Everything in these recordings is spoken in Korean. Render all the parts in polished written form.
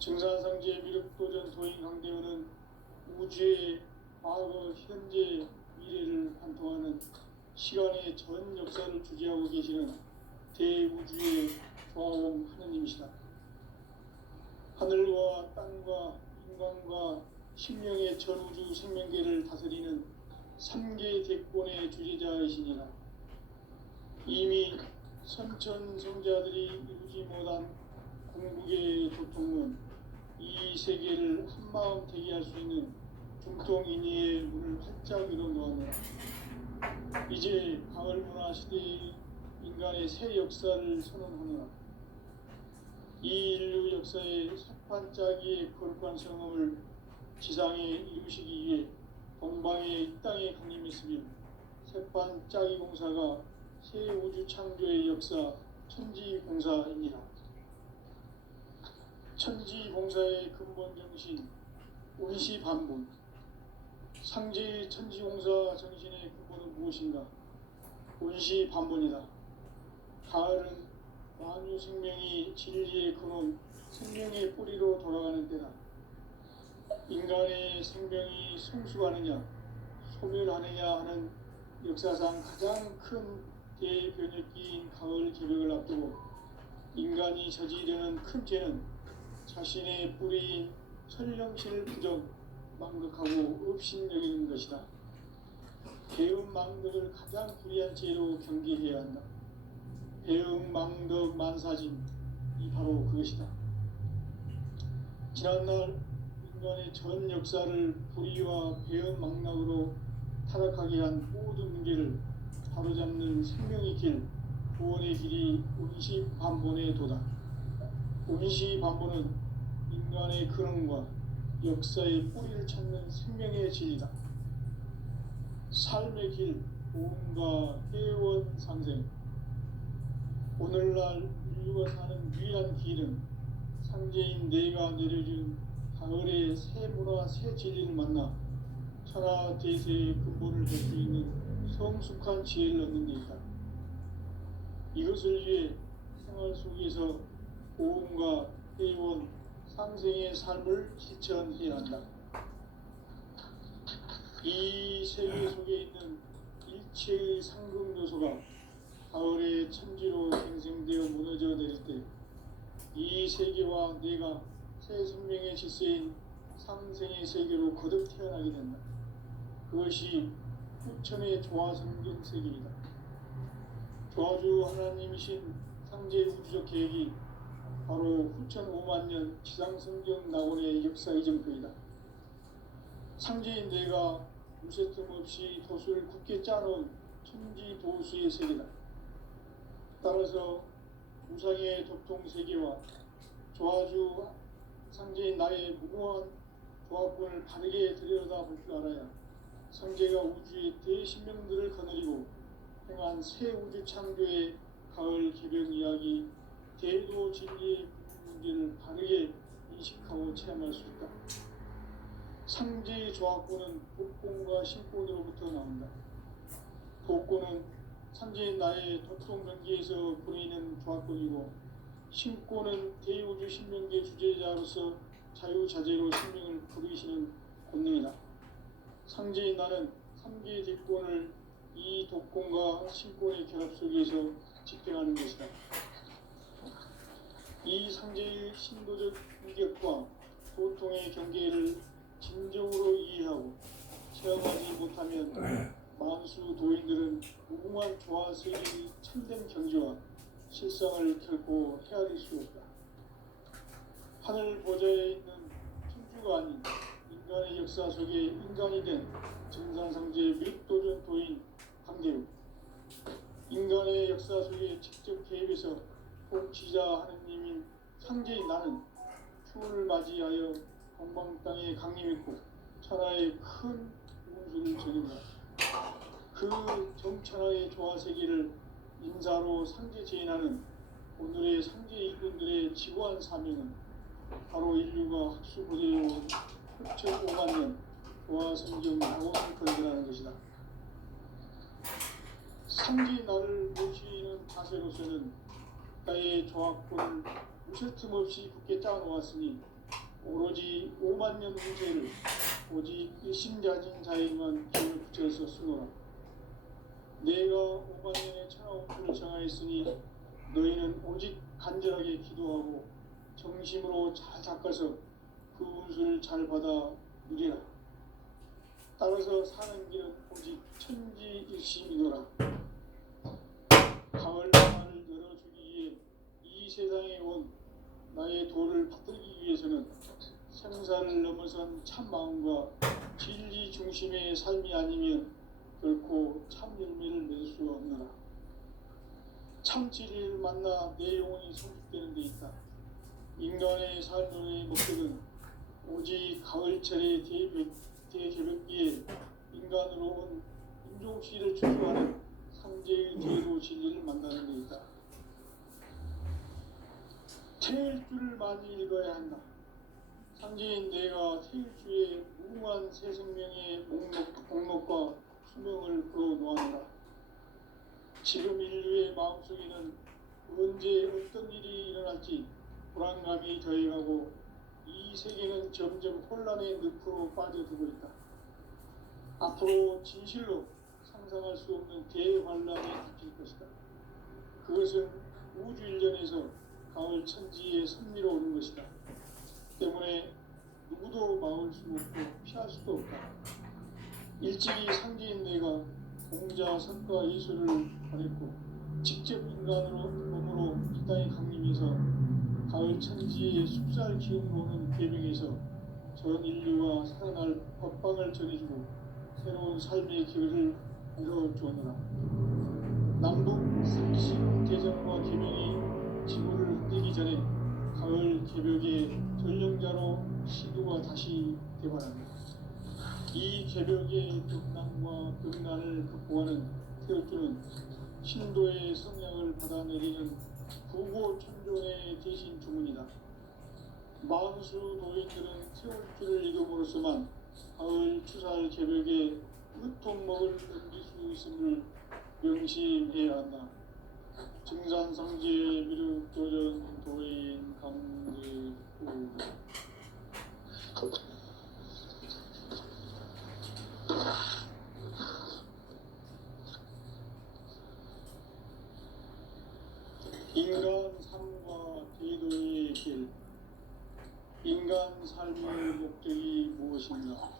증산상제 미륵도전 도인 강대원은 우주의 과거, 현재, 미래를 관통하는 시간의 전 역사를 주재하고 계시는 대우주의 조화원 하느님이시다. 하늘과 땅과 인간과 신명의 전우주 생명계를 다스리는 3계 대권의 주재자이시니라. 이미 선천성자들이 이루지 못한 궁극의 도통은 이 세계를 한마음 대기할 수 있는 중통인의의 문을 활짝 열어놓았노라. 이제 가을문화 시대의 인간의 새 역사를 선언하노라. 이 인류 역사의 석판짜기의 거룩한 성험을 지상에 이루시기 위해 동방의 이 땅에 강림했으며 석판짜기 공사가 새 우주 창조의 역사 천지공사입니다. 천지공사의 근본 정신 운시반분. 상제의 천지공사 정신의 근본은 무엇인가? 운시반분이다. 가을은 만유 생명이 진리의 근원, 생명의 뿌리로 돌아가는 때다. 인간의 생명이 성숙하느냐, 소멸하느냐 하는 역사상 가장 큰 대변혁기인 가을 개벽을 앞두고 인간이 저지르는 큰 죄는 자신의 뿌리인 천령신을 부정, 망극하고 업신여기는 것이다. 배음 망덕을 가장 불의한 죄로 경계해야 한다. 배음 망덕 만사진이 바로 그것이다. 지난날 인간의 전 역사를 불의와 배음 망락으로 타락하게 한 모든 문제를 바로잡는 생명의 길, 구원의 길이 운시반본의 도다. 운시반본은 인간의 근원과 역사의 뿌리를 찾는 생명의 진리다. 삶의 길, 보험과 회원 상생. 오늘날 인류가 사는 유일한 길은 상제인 내가 내려준 가을의 새 문화, 새 진리를 만나 천하 대세의 근본을 볼 수 있는 성숙한 지혜를 얻는 데 있다. 이것을 위해 생활 속에서 보험과 회원, 상생의 삶을 실천해야 한다. 이 세계 속에 있는 일체의 상극 요소가 가을의 천지로 갱생되어 무너져 내릴 때 이 세계와 내가 새 생명의 질서인 상생의 세계로 거듭 태어나게 된다. 그것이 후천의 조화성경 세계이다. 조화주 하나님이신 상제 우주적 계획이 바로 후천 5만년 지상성경 낙원의 역사 이정표이다. 상제인 내가 무쇠 틈 없이 도수를 굳게 짜놓은 천지 도수의 세계다. 따라서 우상의 도통 세계와 조화주 상제인 나의 무모한 조합권을 바르게 들여다볼 줄 알아야 상제가 우주의 대신명들을 거느리고 행한 새 우주 창조의 가을 개벽 이야기, 대도 진리의 문제를 바르게 인식하고 체험할 수 있다. 상제의 조합권은 복권과 신권으로부터 나온다. 복권은 상제인 나의 도통 경계에서 보이는 조합권이고, 신권은 대우주 신명계 주제자로서 자유자재로 생명을 부르시는 권능이다. 상제인 나는 3계 대권을 이 독권과 신권의 결합 속에서 집행하는 것이다. 이 상제의 신도적 인격과 도통의 경계를 진정으로 이해하고 체험하지 못하면 만수 도인들은 무궁한 조화세계의 참된 경지와 실상을 결코 헤아릴 수 없다. 하늘 보좌에 있는 천주가 아닌 인간의 역사 속에 인간이 된 증산상제 미륵도전 도인 강대우. 인간의 역사 속에 직접 개입해서 통치자 하느님인 상제인 나는 추운을 맞이하여 동방 땅에 강림했고 천하의 큰 운수를 전한다. 그 정천하의 조화세계를 인사로 상제 제인하는 오늘의 상제 일꾼들의 지구한 사명은 바로 인류가 학수고대해온 흑천 5만년 조화성경 낙원을 건설하는 것이다. 상제 나를 모시는 자세로서는 나의 조합권을 무쇠 틈 없이 굳게 짜놓았으니 오로지 5만 년 후세를 오직 일심자진 자에게만 기을 붙여서 쓰노라. 내가 5만 년의 천하운수를 정하였으니 너희는 오직 간절하게 기도하고 정심으로 잘 닦아서 그 운수를 잘 받아 누리라. 따라서 사는 길은 오직 천지일심이노라. 가을 나를 열어주기 위해 이 세상에 온 나의 도를 받들기 위해서는 생사를 넘어선 참 마음과 진리 중심의 삶이 아니면 결코 참 열매를 맺을 수가 없노라. 참 진리를 만나 내 영혼이 성숙되는 데 있다. 인간의 삶의 목적은 오직 가을철의 대개벽기에 인간으로 온 인종시를 추구하는 상제의 제도 진리를 만나는 데 있다. 태일 줄을 많이 읽어야 한다. 상제인 내가 태일주의 무궁한 새 생명의 목록과 수명을 풀어놓았노라. 지금 인류의 마음속에는 언제 어떤 일이 일어날지 불안감이 더해가고 이 세계는 점점 혼란의 늪으로 빠져들고 있다. 앞으로 진실로 상상할 수 없는 대환란이 닥칠 것이다. 그것은 우주 일련에서 가을 천지의 섭리로 오는 것이다. 때문에 누구도 막을 수 없고 피할 수도 없다. 일찍이 상제인 내가 공자, 석가, 예술을 가렸고 직접 인간으로 몸으로 이 땅에 강림해서 가을 천지의 숲살 기운으로 오는 계명에서 전 인류와 살아날 법방을 전해주고 새로운 삶의 길을 열어주었노라. 남북 섹시운 대전과 계명이 지구를 흔들기 전에 가을 개벽의 전령자로 시도가 다시 되어간다. 이 개벽의 극난과 극난을 극복하는 태극주는 신도의 성량을 받아내리는 부고천존의 대신 주문이다. 만수 노인들은 태울주를 읽음으로써만 가을 추살 개벽의 끝통목을 넘길 수 있음을 명심해야 한다. 증산상제 미륵도전 도인 강제구 인간 삶과 제도의 길. 인간 삶의 목적이 무엇인가?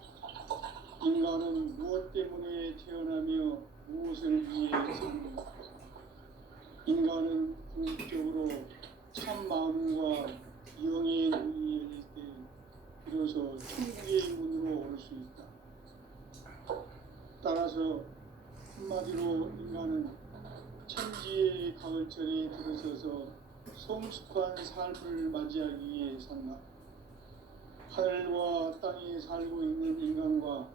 인간은 무엇 때문에 태어나며 무엇을 위해 사는가? 인간은 궁극적으로 참 마음과 영의 눈이 열릴 때 비로소 천국의 문으로 올 수 있다. 따라서 한마디로 인간은 천지의 가을철에 들어서서 성숙한 삶을 맞이하기 위해 산다. 하늘과 땅에 살고 있는 인간과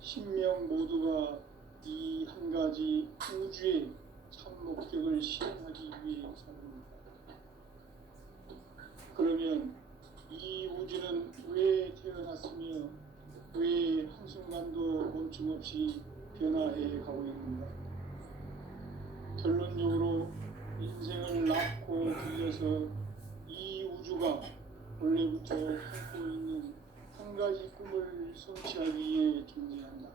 신명 모두가 이 한 가지 우주의 참 목적을 실현하기 위해 삽니다. 그러면 이 우주는 왜 태어났으며 왜 한순간도 멈춤없이 변화해 가고 있는가? 결론적으로 인생을 낳고 길러서 이 우주가 원래부터 갖고 있는 한 가지 꿈을 성취하기 위해 존재한다.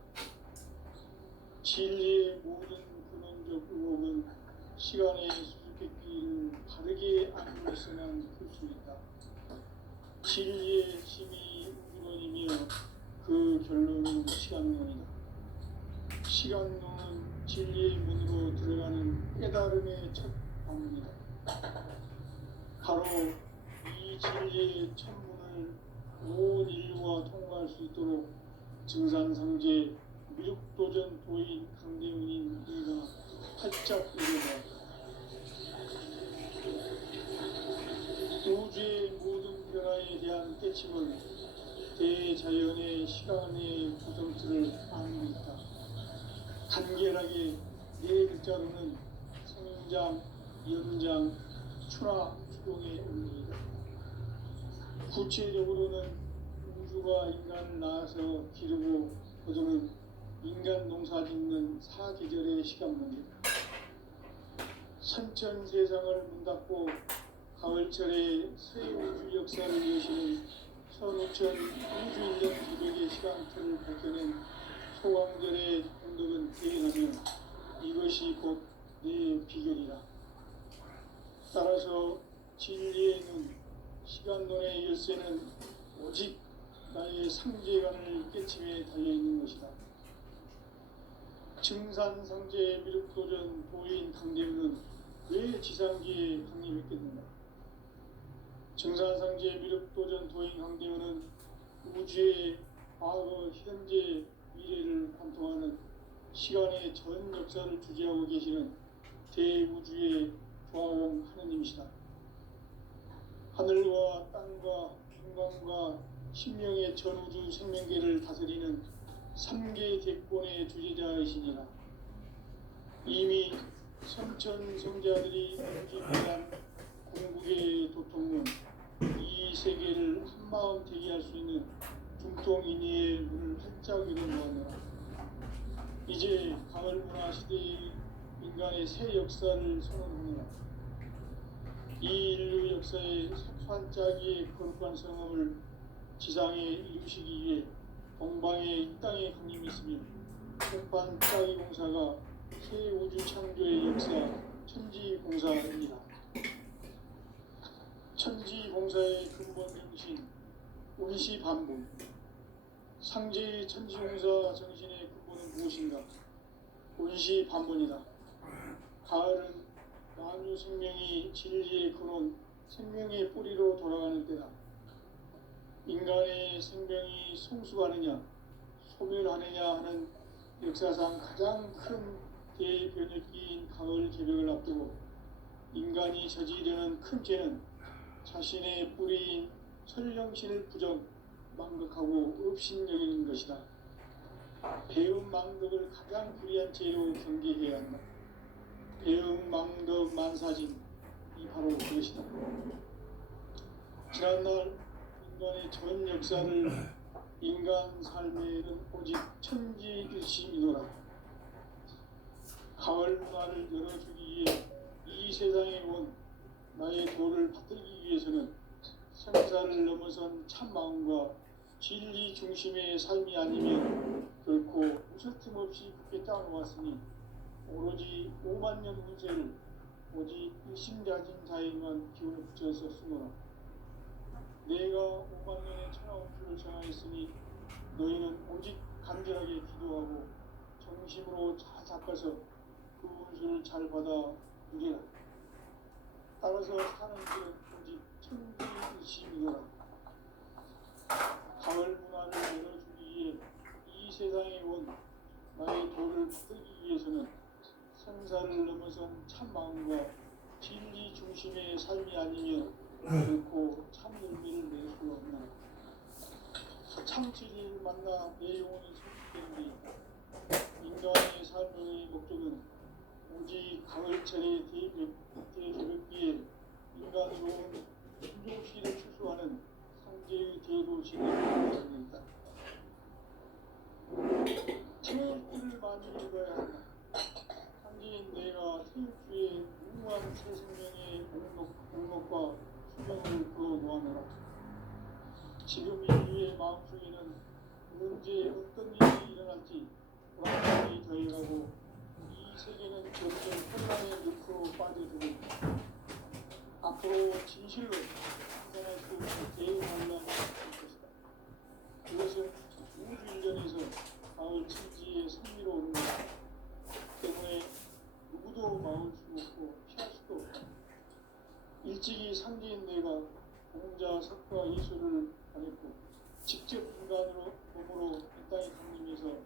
진리의 모든 근원적 의혹은 시간의 수수께끼를 바르게 알고서만 풀 수 있다. 진리의 핵심이 우주론이며 그 결론은 시간론이다. 시간론은 진리의 문으로 들어가는 깨달음의 첫 방문이다. 바로 이 진리의 천문을 온 인류가 통과할 수 있도록 증산상제 미륵도전 도인 강대훈인 우리가 활짝 일어나 우주의 모든 변화에 대한 깨침은 대자연의 시간의 구성틀을 안고 있다. 간결하게 네 글자로는 성장, 연장, 추나, 추동의 원리이다. 구체적으로는 우주가 인간을 낳아서 기르고 거두는 인간 농사 짓는 사계절의 시간문이다. 선천 세상을 문 닫고 가을철에 새 우주 역사를 여시는 선우천 우주인력 기백의 시간틀을 밝혀낸 소광절의 공덕은 대견하며 이것이 곧 내 비결이라. 따라서 진리의 눈, 시간론의 열쇠는 오직 나의 상제관을 깨침에 달려있는 것이다. 증산상제 미륵도전 도인 강대우는 왜 지상기에 강림했겠는가? 증산상제 미륵도전 도인 강대우는 우주의 과거, 현재, 미래를 관통하는 시간의 전 역사를 주재하고 계시는 대우주의 조화원 하느님이시다. 하늘과 땅과 중간과 신명의 전우주 생명계를 다스리는 3개 대권의 주제자이시니라. 이미 선천성자들이 응집한 궁극의 도통문, 이 세계를 한마음 되게 할 수 있는 중통인의의 문을 활짝 열어놓았노라. 이제 가을문화 시대의 인간의 새 역사를 선언하노라. 이 인류 역사의 석판짜기의 거룩한 성험을 지상에 이루시기 위해 동방의 이 땅에 강림이 있으며 석판짜기 공사가 새 우주 창조의 역사 천지공사입니다. 천지공사의 근본 정신 운시반복. 상제의 천지공사 정신의 근본은 무엇인가? 운시반복이다. 가을은 만유 생명이 진리의 근원, 생명의 뿌리로 돌아가는 때다. 인간의 생명이 성숙하느냐, 소멸하느냐 하는 역사상 가장 큰 대변혁기인 가을 개벽을 앞두고 인간이 저지르는 큰 죄는 자신의 뿌리인 설령신을 부정, 망극하고 업신여기는 것이다. 배음 망덕을 가장 불의한 죄로 경계해야 한다. 배음 망덕 만사진이 바로 그것이다. 지난날 인간의 전 역사를 인간 삶에는 오직 천지일심이노라. 가을 문화를 열어주기 위해 이 세상에 온 나의 도를 받들기 위해서는 생사를 넘어선 참마음과 진리 중심의 삶이 아니면 결코 무설틈 없이 굳게 따놓았으니 오로지 5만 년 운세를 오직 일심자진 자에만 기운을 붙여서 쓰노라. 내가 5만 년의 천하운수를 정하였으니 너희는 오직 간절하게 기도하고 정심으로 잘 닦아서 그 운수를 잘 받아 누리라. 따라서 사는 길은 오직 천지일심이노라. 가을 문화를 열어주기 위해 이 세상에 온 나의 도를 받들기 위해서는 생사를 넘어선 참마음과 진리 중심의 삶이 아니면 결코 참 열매를 낼 수 없나. 참 진리를 만나 내 영혼이 성숙되는 데 인간의 삶의 목적은 오직 가을철의 대개벽기에 인간 좋은 충종시를 추수하는 상제의 대로 진행을 합니다. 태일주를 많이 읽어야 한다. 상제인 내가 태일주의 무궁한 새 생명의 목록과 수명을 그어놓아노라. 지금 인류의 마음속에는 언제 어떤 일이 일어날지 불안감이 더해가고 이 세계는 점점 혼란의 늪으로 빠져들고 앞으로 진실로 생산할 수 없는 대응하려는 것이다. 그것은 우주 일전에서 가을 천지의 승리로 오는 것이다. 때문에 누구도 막을 수 없고 피할 수도 없다. 일찍이 상제인 내가 공자, 석가, 예수를 보냈고 직접 인간으로 몸으로 이 땅에 강림해서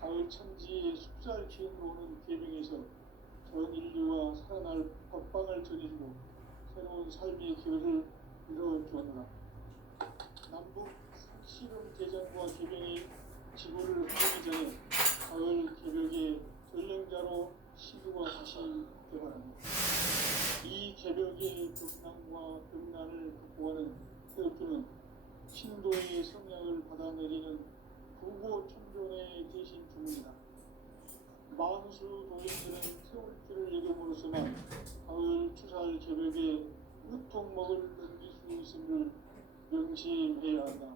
가을 천지의 숙살 기운으로 오는 계명에서 전 인류가 살아날 법방을 전해주고 새로운 삶의 기회를 이뤄주었노라. 남북 실험 대전과 개병이 지구를 흐르기 전에 가을 개벽의 전령자로 시두가 다시 개발합니다. 이 개벽의 벽난과 벽난을 극복하는 태엽주는 신도의 성향을 받아내리는 부고 천존의 대신 주문이다. 만수 도인들은 태울주를 이름으로서만 가을 추살 개벽에 으통먹을 넘길 수 있음을 명심해야 한다.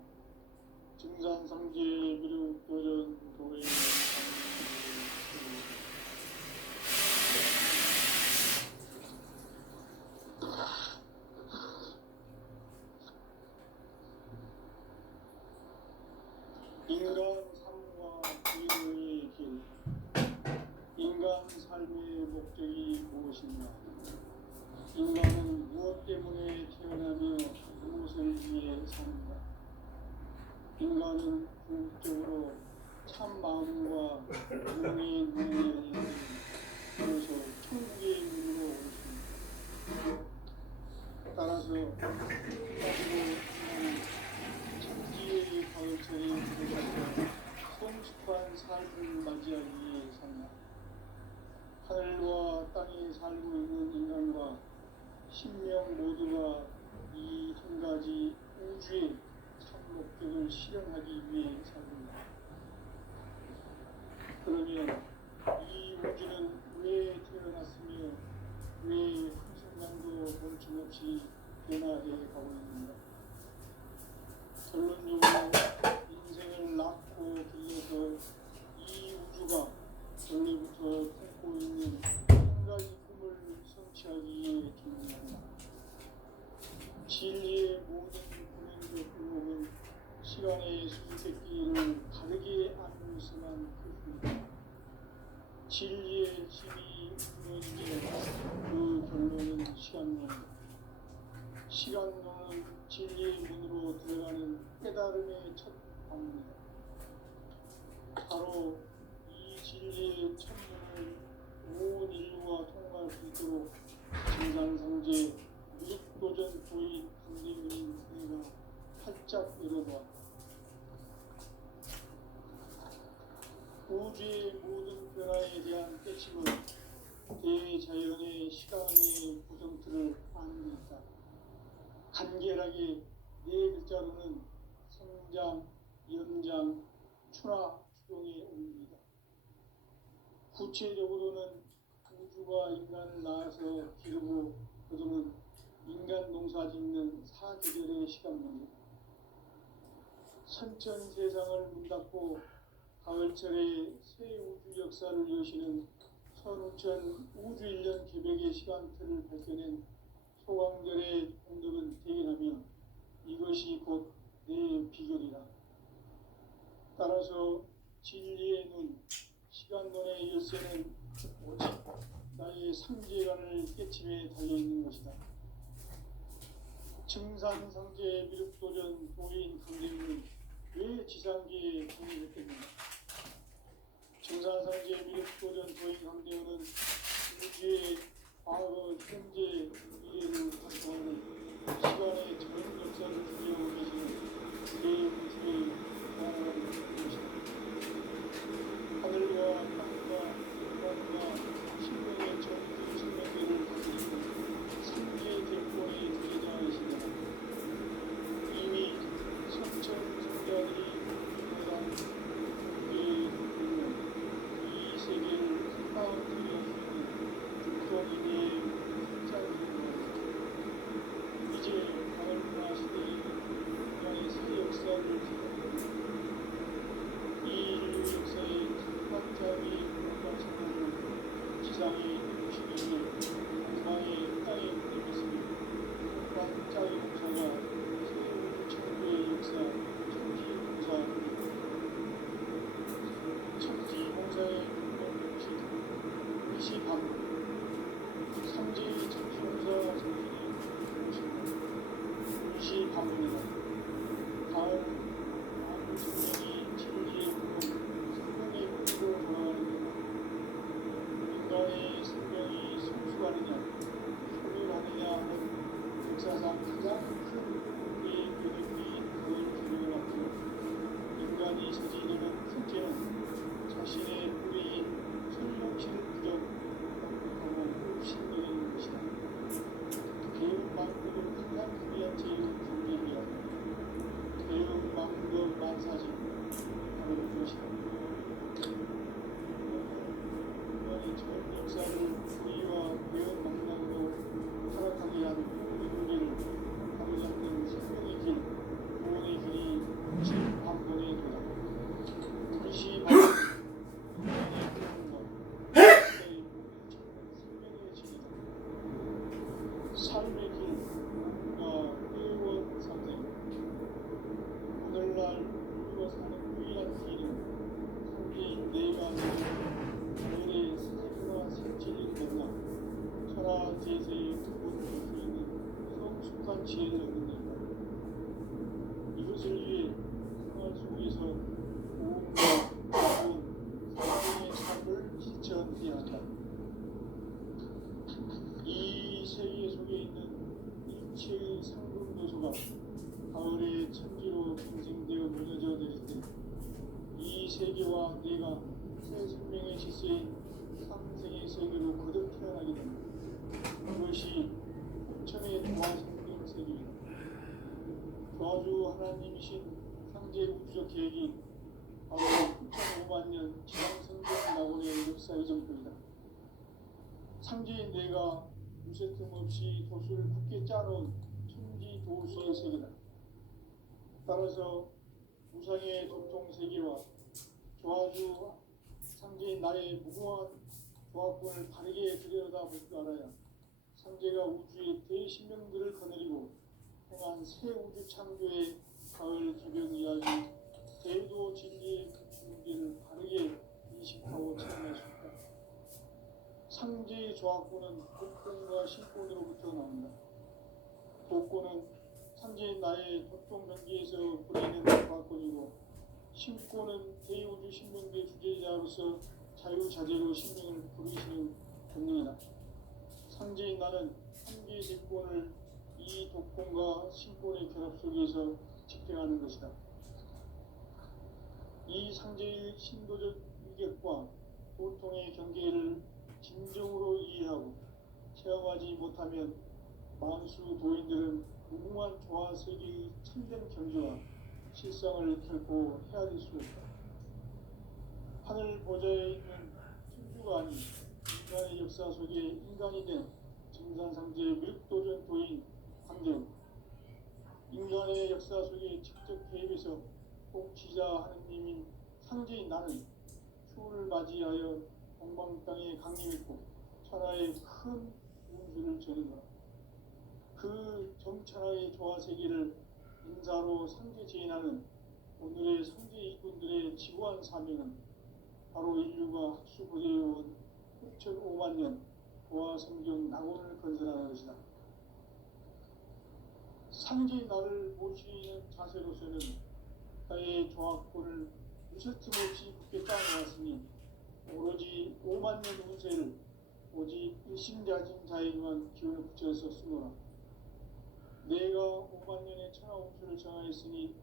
증산상제 비록 도전 도의 인간 삶과 부인의 길. 인간 삶의 목적이 무엇인가? 인간은 무엇 때문에 태어나며 무엇을 위해 사는가? 인간은 궁극적으로 참 마음과 영의 눈에 그래서 천국의 문으로 오십니다. 따라서 가지고 천지의 가을철에 들어가서 성숙한 삶을 맞이하기 위해 산다. 하늘과 땅에 살고 있는 인간과 신명 모두가 이 한 가지 우주의 참 목적을 실현하기 위해 산다. 그러면 이 우주는 왜 태어났으며 왜 한순간도 멈춤없이 변화해 가고 있는가? 결론적으로 인생을 낳고 길러서 이 우주가 원래부터 품고 있는 한 가지 꿈을 성취하기 위해 존재한다. 진리의 모든 구원적 의혹은 시간의 수수께끼를 다르게 알고 있어만 그뿐이다. 진리의 힘이 무너지게 그 결론은 시간론이다. 시간론은 진리의 문으로 들어가는 깨달음의 첫 방문이다. 바로 이 진리의 첫문을 온 인류가 통과할 수 있도록 증산상제 무력도전 도인 강대문인 내가 활짝 열어봐. 우주의 모든 변화에 대한 깨침은 대자연의 시간의 구성틀을 아는 데 있다. 간결하게 네 글자로는 성장, 연장, 추나 추동의 옵니다. 구체적으로는 우주가 인간을 낳아서 기르고 거두는 인간 농사 짓는 사계절의 시간입니다. 선천 세상을 문 닫고 가을철에 새 우주 역사를 여시는 선우천 우주 1년 개벽의 시간틀을 밝혀낸 소강절의 공덕은 대견하며 이것이 곧 내 비결이라. 따라서 진리의 눈, 시간론의 열쇠는 오직 나의 상제관을 깨침에 달려있는 것이다. 증산상제 미륵도전 도인 강대문은 왜 지상계에 정립했겠는가? 증산상제 미륵도전 도인 강대문은 우주의 과거, 현재, 미래를 확보하는 시간의 전 역사를 준비하고 계시는 내 우주의 다양한 것이다. 하늘과 땅과 인간과 신명의 전투 생명계를 다스리는 상계 대권의 주제자이시다. 이미 선천성자들이 태어난 우리의 이 세계를 한마음 들여 수 있는 국경인의 짱입니다. 이제 가을문화 시대에 인간의 새 역사를 기록합니다. 이 인류 역사의 첫 발자국이 공간성을 지상에 오시기에 공방의 땅에 내렸으며 공방자의 공사가 새 우주 천국의 역사 천지공사의 공동식 일시밤 삼재의 천지공사 정신이 오십니다. 일시밤입니다. 다음 많은 생명이 진리의 구원, 생명의 문으로 돌아가느냐, 인간의 생명이 성숙하느냐, 소멸하느냐 하는 역사상 가장 큰 우리의 교육이 그걸 주력을 하고 인간이 저지르는 첫째는 자신의 뿌리인 설명치를 부정하고 불신들인 것이다. 개운망고도 가장 귀한 제일 경계이야. 개운망고 만사진 바로 그것이다. 인간의 전 역사를 우리와 개운망고로 타락하게 한 인류를 바로잡는 생명의 길, 세계와 내가 새 생명의 질서인 상생의 세계로 거듭 태어나게 됩니다. 그것이 천의 조화성경 세계입니다. 조화주 하나님이신 상제 우주적 계획이 바로 9,500만 년 지상성경 낙원의 역사의 전부입니다. 상제인 내가 무쇠 틈 없이 도수를 굳게 짜놓은 천지 도수의 세계다. 따라서 우상의 도통 세계와 조화주 상제인 나의 무궁한 조합권을 바르게 들여다볼 줄 알아야 상제가 우주의 대신명들을 거느리고 행한 새 우주 창조의 가을 기병 이야기, 대도 진리의 문제를 바르게 인식하고 체험할 수 있다. 상제의 조합권은 독권과 신권으로부터 나온다. 독권은 상제인 나의 도통 경기에서 부리는 조합권이고, 신권은 대우주 신명대 주제자로서 자유자재로 신명을 부르시는 권능이다. 상제인 나는 한계의 대권을 이 독권과 신권의 결합 속에서 집행하는 것이다. 이 상제의 신도적 위격과 도통의 경계를 진정으로 이해하고 체험하지 못하면 만수 도인들은 무궁한 조화 세계의 참된 경지와 실상을 결코 헤아릴 수 없다. 하늘 보좌에 있는 천주가 아닌 인간의 역사 속에 인간이 된 정산상제 밀도전 도인 황제우, 인간의 역사 속에 직접 개입해서 통치자 하느님인 상제인 나는 추후를 맞이하여 동방 땅에 강림했고 천하의 큰 운수를 전했노라. 그 정천하의 조화 세계를 인사로 상제 제인하는 오늘의 상제 이군들의 지구한 사명은 바로 인류가 학수고대해온 6,500만 년 조화 성경 낙원을 건설하는 것이다. 상제인 나를 모시는 자세로서는 나의 조합권을 무쇠틈 없이 굳게 짜놓았으니 오로지 5만 년 운세를 오직 일심자진 자에게만 기운을 붙여서 쓰노라. 내가 5만 년의 천하 운수를 정하였으니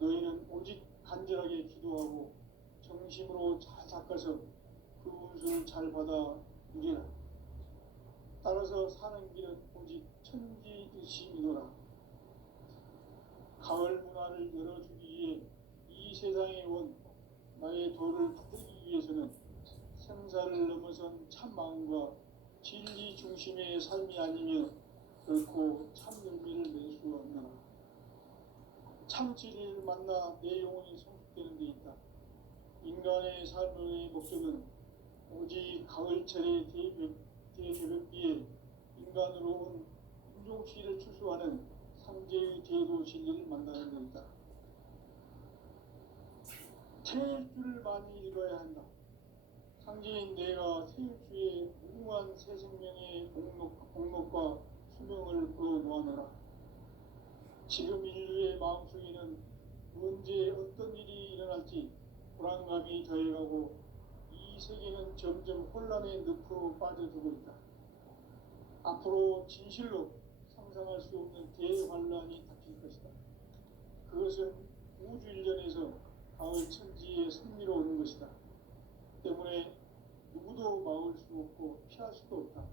너희는 오직 간절하게 기도하고 정심으로 잘 닦아서 그 운수를 잘 받아 누리라. 따라서 사는 길은 오직 천지일심이노라. 가을 문화를 열어주기 위해 이 세상에 온 나의 도를 받들기 위해서는 생사를 넘어선 참 마음과 진리 중심의 삶이 아니면 결코 참 열매를 낼 수 없노라. 참 진리를 만나 내 영혼이 성숙되는 데 있다. 인간의 삶의 목적은 오직 가을철의 대개벽기에 인간으로 온 인종시를 추수하는 상제의 대도 진리를 만나는 것이다. 태일주를 많이 읽어야 한다. 상제인 내가 태일주의 무궁한 새 생명의 공록과 수명을 불어놓아노라. 지금 인류의 마음속에는 언제 어떤 일이 일어날지 불안감이 더해가고 이 세계는 점점 혼란의 늪으로 빠져들고 있다. 앞으로 진실로 상상할 수 없는 대환란이 닥칠 것이다. 그것은 우주 일련에서 가을 천지의 승리로 오는 것이다. 때문에 누구도 막을 수 없고 피할 수도 없다.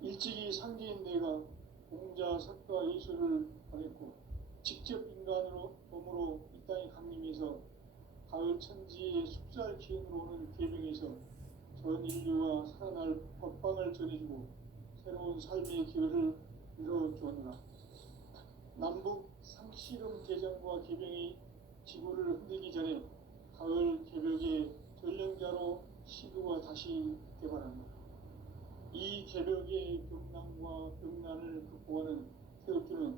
일찍이 상제인 내가 공자, 석가, 예수를 보냈고 직접 인간으로 몸으로 이 땅에 강림해서 가을 천지의 숙살 기운으로 오는 계명에서 전 인류가 살아날 법방을 전해주고 새로운 삶의 기회를 이뤄주었노라. 남북 상씨름 개정과 개병이 지구를 흔들기 전에 가을 개벽의 전령자로 시도가 다시 개발한다. 이 개벽의 병난과 병난을 극복하는 태극주는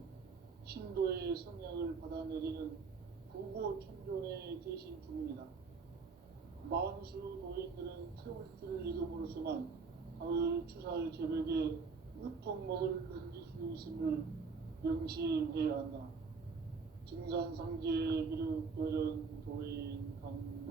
신도의 성향을 받아내리는 부고 천존의 대신 주문이다. 만수 도인들은 태울주를 읽음으로써만 가을 추살 개벽에 으통먹을 넘길 수 있음을 명심해야 한다. 증산상제 미륵도전 도인 강대구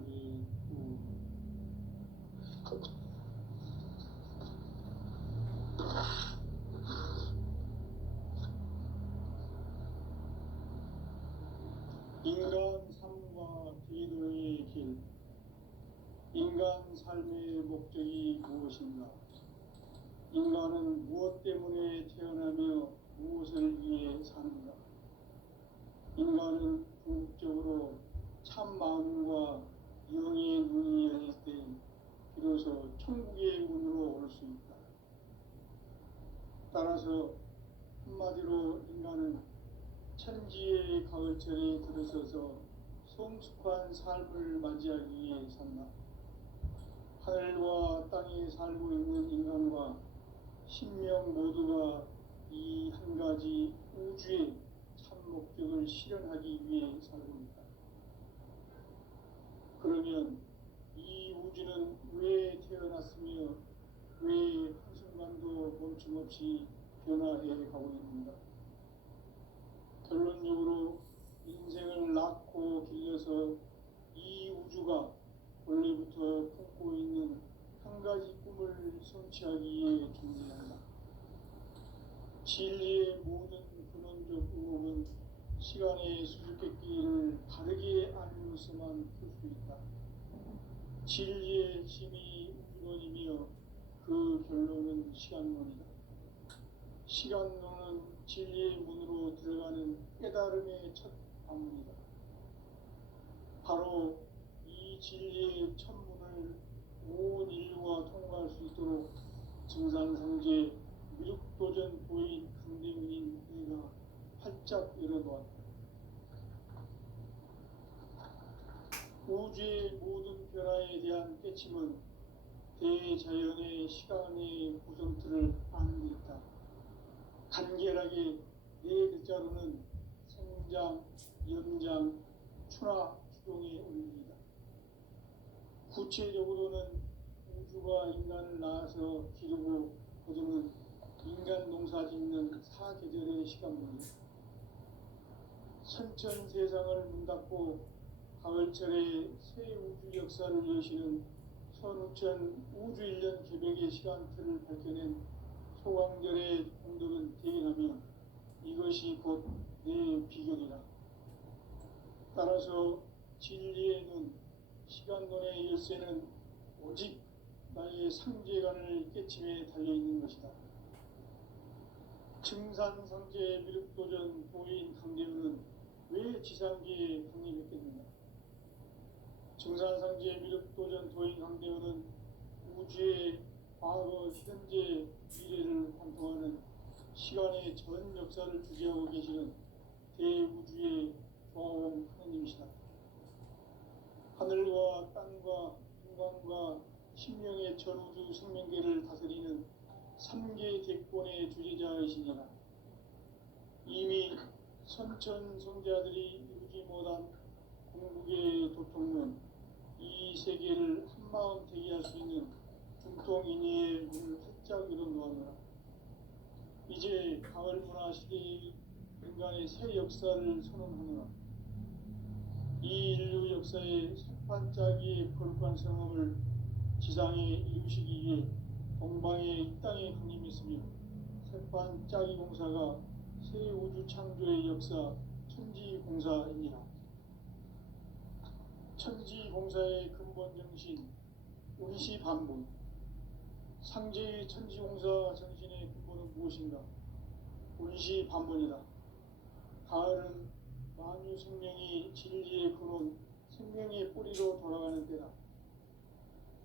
인간 삶과 대노의 길. 인간 삶의 목적이 무엇인가? 인간은 무엇 때문에 태어나며 무엇을 위해 사는가? 인간은 궁극적으로 참 마음과 영의 눈이 열릴 때 비로소 천국의 문으로 올 수 있다. 따라서 한마디로 인간은 천지의 가을철에 들어서서 성숙한 삶을 맞이하기 위해 산다. 하늘과 땅에 살고 있는 인간과 신명 모두가 이 한 가지 우주의 참 목적을 실현하기 위해 살고 있다. 그러면 이 우주는 왜 태어났으며 왜 한순간도 멈춤없이 변화해 가고 있는가? 결론적으로 인생을 낳고 길러서 이 우주가 원래부터 품고 있는 한 가지 꿈을 성취하기 위해 존재한다. 진리의 모든 근원적 의혹은 시간의 수수께끼를 바르게 알면서만 풀 수 있다. 진리의 힘이 우주론이며 그 결론은 시간론이다. 시간론은 진리의 문으로 들어가는 깨달음의 첫 방문이다. 바로 이 진리의 첫 문을 온 인류가 통과할 수 있도록 증산상제 미륵도전 도인 강대문인 내가 활짝 열어놓았다. 우주의 모든 변화에 대한 깨침은 대자연의 시간의 구성틀을 아는 데 있다. 간결하게 네 글자로는 생장, 연장, 추나 추동의 원리이다. 구체적으로는 우주가 인간을 낳아서 기르고 거두는 인간 농사 짓는 사계절의 시간문이다. 선천 세상을 문 닫고 가을철에 새 우주 역사를 여시는 선우천 우주 1년 개백의 시간틀을 밝혀낸 소광절의 공덕은 대견하며 이것이 곧 내 비결이라. 따라서 진리의 눈, 시간론의 열쇠는 오직 나의 상제관을 깨침에 달려있는 것이다. 증산상제 미륵도전 도인 강대문은 왜 지상계에 강림했겠는가? 증산상제 미륵도전 도인 강대문은 우주의 과거, 현재, 미래를 관통하는 시간의 전 역사를 주재하고 계시는 대우주의 조화원 하느님이시다. 하늘과 땅과 인간과 신명의 전우주 생명계를 다스리는 3계 대권의 주제자이시니라. 이미 선천 성자들이 이루지 못한 궁극의 도통론, 이 세계를 한마음 되게 할 수 있는 중통인의의 문을 활짝 열어놓았노라. 이제 가을 문화 시대의 인간의 새 역사를 선언하노라. 이 인류 역사의 새판짜기의 거룩한 성업을 지상에 이루시기 위해 동방의 이 땅에 강림했으며 새판짜기 공사가 새 우주 창조의 역사 천지공사이니라. 천지공사의 근본 정신 운시 반본. 상제의 천지공사 정신의 근본은 무엇인가? 운시 반본이다. 가을은 만유 생명이 진리의 근원, 생명의 뿌리로 돌아가는 때다.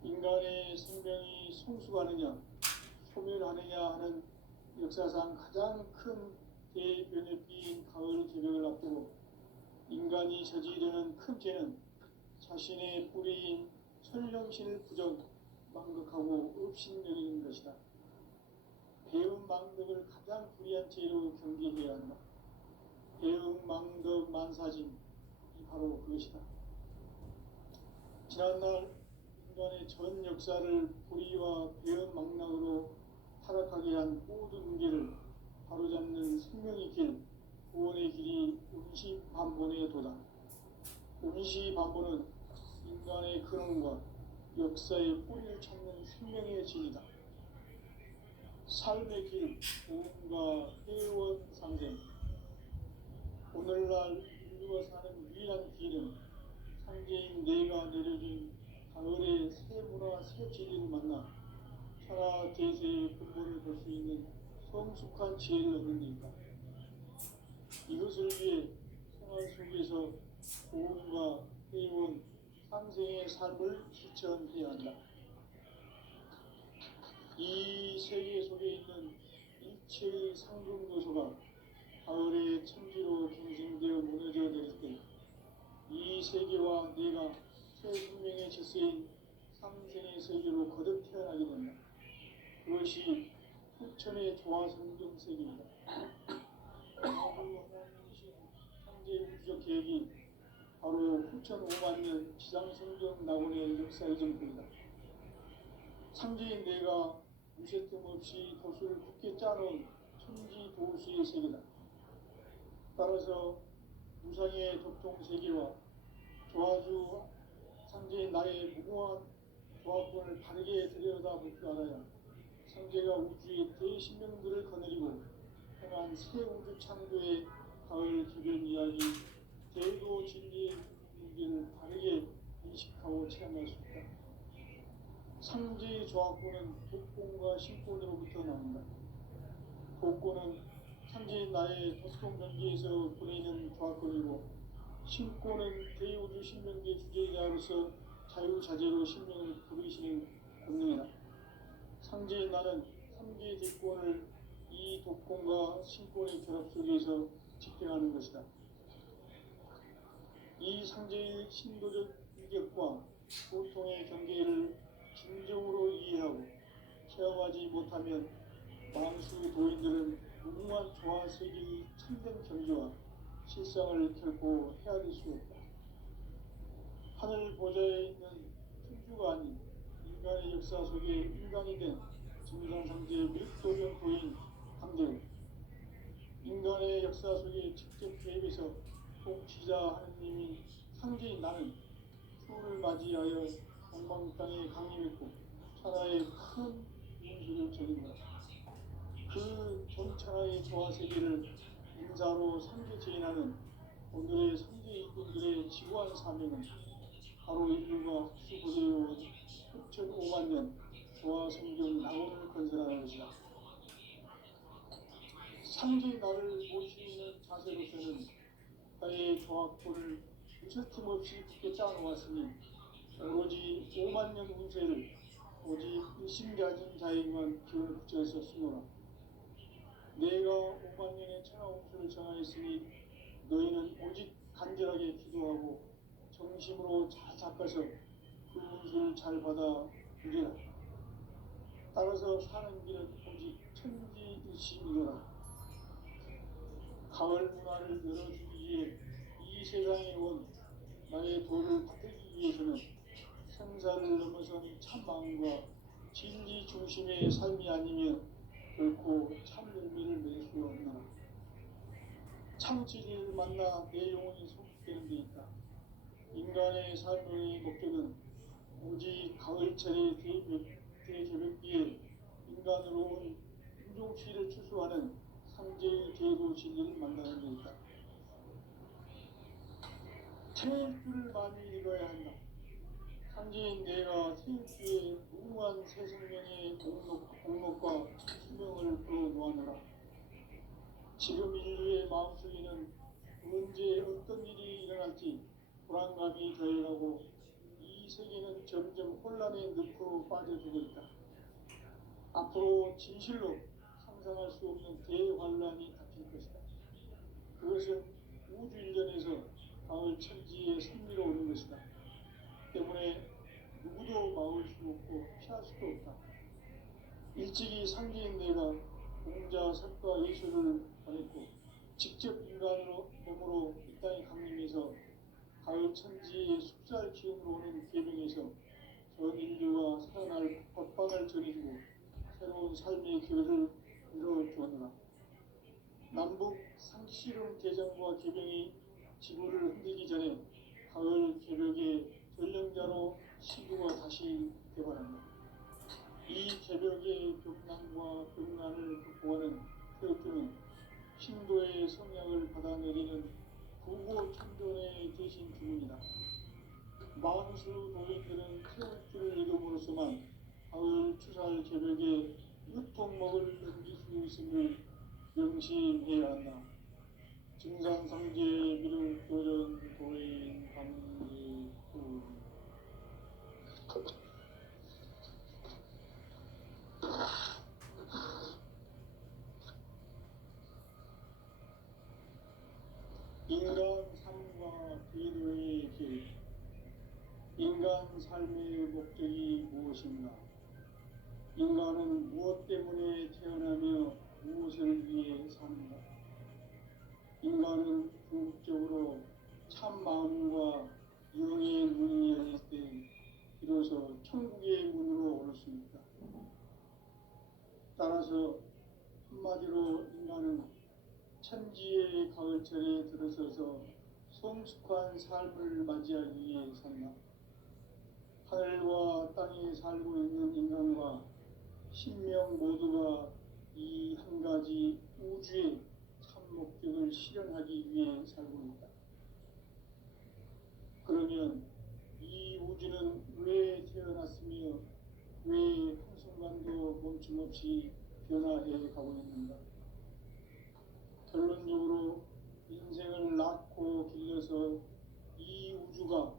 인간의 생명이 성숙하느냐, 소멸하느냐 하는 역사상 가장 큰 대변혁기인 가을 개벽을 앞두고 인간이 저지르는 큰 죄는 자신의 뿌리인 설령신을 부정, 망극하고 업신여기는 것이다. 배움 망덕을 가장 불의한 죄로 경계해야 한다. 배움 망덕 만사짐이 바로 그것이다. 지난날 인간의 전 역사를 불의와 배움 망락으로 타락하게 한 모든 문제를 바로잡는 생명의 길, 구원의 길이 운시반본의 도다. 운시반본은 인간의 근원과 역사의 뿌리를 찾는 생명의 진이다. 삶의 길, 보험과 회원 상생. 오늘날 인류가 사는 유일한 천하 대세의 근본을 볼 수 있는 성숙한 지혜를 얻는 데 있다. 이것을 위해 생활 속에서 고음과 회원, 상생의 삶을 실천해야 한다. 이 세계 속에 있는 일체의 상금 요소가 가을의 천지로 갱생되어 무너져 내릴 때 이 세계와 내가 새 생명의 질서인 상생의 세계로 거듭 태어나게 된다. 그것이 후천의 조화성경 세계입니다. 하나님이신 창조의 우주적 계획이 바로 후천 5만 년 지상성경 낙원의 역사의 전부이다. 창조인 내가 무쇠뜸 없이 도수를 굳게 짜놓은 천지 도수의 세계다. 따라서 무상의 독통세계와 조화주 상제인 나의 무궁한 조화권을 바르게 들여다볼 줄 알아야 상제가 우주의 대신명들을 거느리고 행한 새 우주 창조의 가을 기변 이야기 대도 진리의 문제를 바르게 인식하고 체험할 수 있다. 상제의 조화권은 독권과 신권으로부터 나온다. 독권은 상제인 나의 도통 경계에서 보내는 조화권이고 신권은 대우주 신명계 주제자로서 자유자재로 신명을 부르시는 권능이다. 상제인 나는 3개 대권을 이 독권과 신권의 결합 속에서 집행하는 것이다. 이 상제의 신도적 인격과 보통의 경계를 진정으로 이해하고 체험하지 못하면 만수 도인들은 무궁한 조화 세계의 참된 경지와 실상을 결코 헤아릴 수 없다. 하늘 보좌에 있는 천주가 아닌 인간의 역사 속에 인간이 된 증상상제 밀도적 도인 강대우, 인간의 역사 속에 직접 개입해서 통치자 하느님인 상제인 나는 추후를 맞이하여 동방 땅에 강림했고 천하의 큰 운수를 전인다. 그 전천하의 조화 세계를 인사로 상제 제인하는 오늘의 상제 이꾼들의 지구한 사명은 바로 인류가 흡수보내온 6,5만 년 조화 성경 낙원을 건설하는 것이다. 상제 나를 모시는 자세로서는 나의 조화권을 무쇠틈 없이 굳게 짜놓았으니 오로지 5만 년 운세를 오직 일심가진 자에게만 기운을 붙여서 쓰노라. 내가 5만 년의 천하 운수를 정하였으니 너희는 오직 간절하게 기도하고 정심으로 잘 닦아서 그 운수를 잘 받아 누리라. 따라서 사는 길은 오직 천지일심이노라. 가을 문화를 열어주기 위해 이 세상에 온 나의 도를 받들기 위해서는 생사를 넘어선 참마음과 진리 중심의 삶이 아니면 결코 참 열매를 맺을 수 없노라. 참 진리를 만나 내 영혼이 성숙되는 데 있다. 인간의 삶의 목적은 오직 가을철의 대개벽기에 인간으로 온 인종시를 추수하는 상제의 대도 진리를 만나는 데 있다. 태일주를 많이 읽어야 한다. 상제인 내가 태일주의 무궁한 새 생명의 공목과 수명을 끌어놓아노라. 지금 인류의 마음속에는 언제 어떤 일이 일어날지 불안감이 더해가고 이 세계는 점점 혼란의 늪으로 빠져들고 있다. 앞으로 진실로 상상할 수 없는 대환란이 닥칠 것이다. 그것은 우주 일련에서 가을 천지의 선미로 오는 것이다. 때문에 누구도 막을 수 없고 피할 수도 없다. 일찍이 상제인 내가 공자, 석가, 예수를 보냈고 직접 인간으로 몸으로 이 땅에 강림해서 가을 천지의 숫살 기운으로 오는 계명에서 전 인류가 살아날 법방을 전해주고 새로운 삶의 기회를 이루어주었노라. 남북 상시름 대장과 개병이 지구를 흔들기 전에 가을 개벽의 전령자로 시구가 다시 개발한다. 이 개벽의 벽난과 벽난을 극복하는 태극기는 신도의 성향을 받아내리는 부고 천존의 대신 주문이다. 만수 도인들은 태극기를 읽음으로써만 가을 추살 개벽에 유통먹을 넘길 수 있음을 명심해야 한다. 증산상제 미륵 도전 도인 강제구 인간 삶과 궤도의 길. 인간 삶의 목적이 무엇인가? 인간은 무엇 때문에 태어나며 무엇을 위해 사는가? 인간은 궁극적으로 참 마음과 영의 문이 열릴 때 비로소 천국의 문으로 오를 수 있다. 따라서 한마디로 인간은 천지의 가을철에 들어서서 성숙한 삶을 맞이하기 위해 산다. 하늘과 땅에 살고 있는 인간과 신명 모두가 이 한 가지 우주의 참 목적을 실현하기 위해 살고 있다. 그러면 이 우주는 왜 태어났으며 왜 한순간도 멈춤없이 변화해 가고 있는가? 결론적으로 인생을 낳고 길러서 이 우주가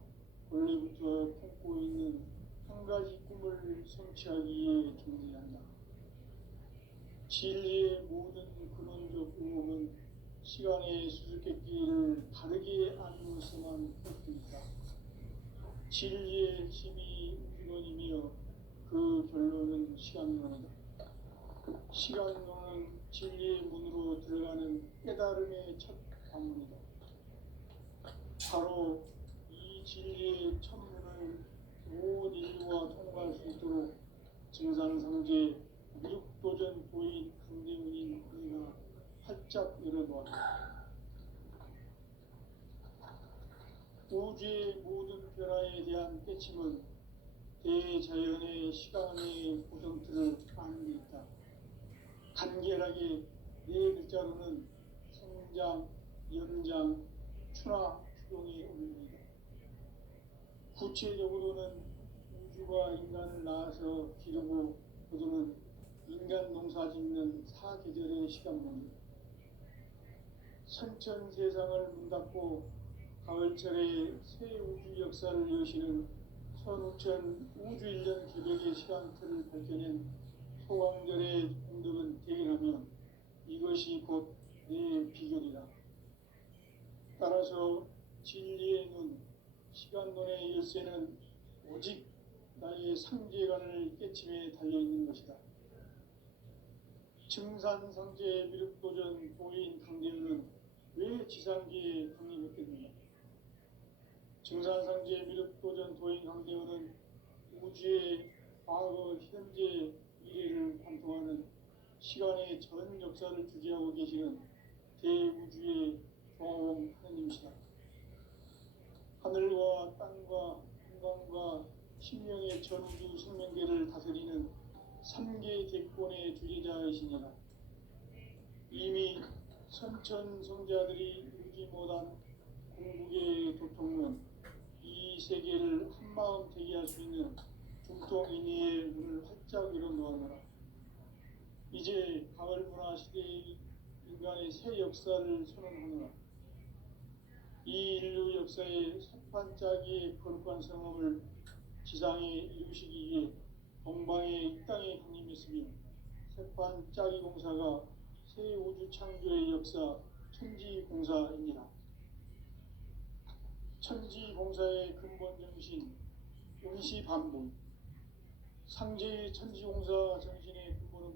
원래부터 품고 있는 한 가지 꿈을 성취하기 위해 존재한다. 진리의 모든 근원적 의혹은 시간의 수수께끼를 바르게 알고서만 할 수 있다. 진리의 핵심이 우주론이며 그 결론은 시간론이다. 시간론은 진리의 문으로 들어가는 깨달음의 첫 관문이다. 바로 이 진리의 첫 문을 온 인류가 통과할 수 있도록 증산상제 미륵도전 도인 강대문인 우리가 활짝 열어놓았다. 우주의 모든 변화에 대한 깨침은 대자연의 시간의 고정틀을 아는 데 있다. 간결하게 네 글자로는 성장, 연장, 추나 추동의 원리이다. 구체적으로는 우주가 인간을 낳아서 기르고 거두는 인간 농사 짓는 사계절의 시간문이다. 선천 세상을 문 닫고 가을철에 새 우주 역사를 여시는 선우천 우주 1년 개벽의 시간틀을 밝혀낸 소강절의 공덕은 대견하며 이것이 곧 내 비결이다. 따라서 진리의 눈, 시간론의 열쇠는 오직 나의 상제관을 깨침에 달려있는 것이다. 증산상제 미륵도전 도인 강대현은 왜 지상기에 강림했겠는가? 증산상제 미륵도전 도인 강대현은 우주의 과거, 현재, 미래를 관통하는 시간의 전 역사를 주재하고 계시는 대우주의 종호공 하느님이시다. 하늘과 땅과 인간과 신명의 전우주 생명계를 다스리는 3개 대권의 주제자이시니라. 이미 선천성자들이 이루지 못한 궁극의 도통은 이 세계를 한마음 되게 할 수 있는 중통인의의 문을 활짝 열어놓았노라. 이제 가을 문화 시대의 인간의 새 역사를 선언하노라. 이 인류 역사의 섭판짜기의 거룩한 성험을 지상에 이루시기 위해 동방의 이 땅에 강림했으며 섭판짜기 공사가 새 우주 창조의 역사 천지공사입니다. 천지공사의 근본 정신 응시반복, 상제의 천지공사 정신의 근본은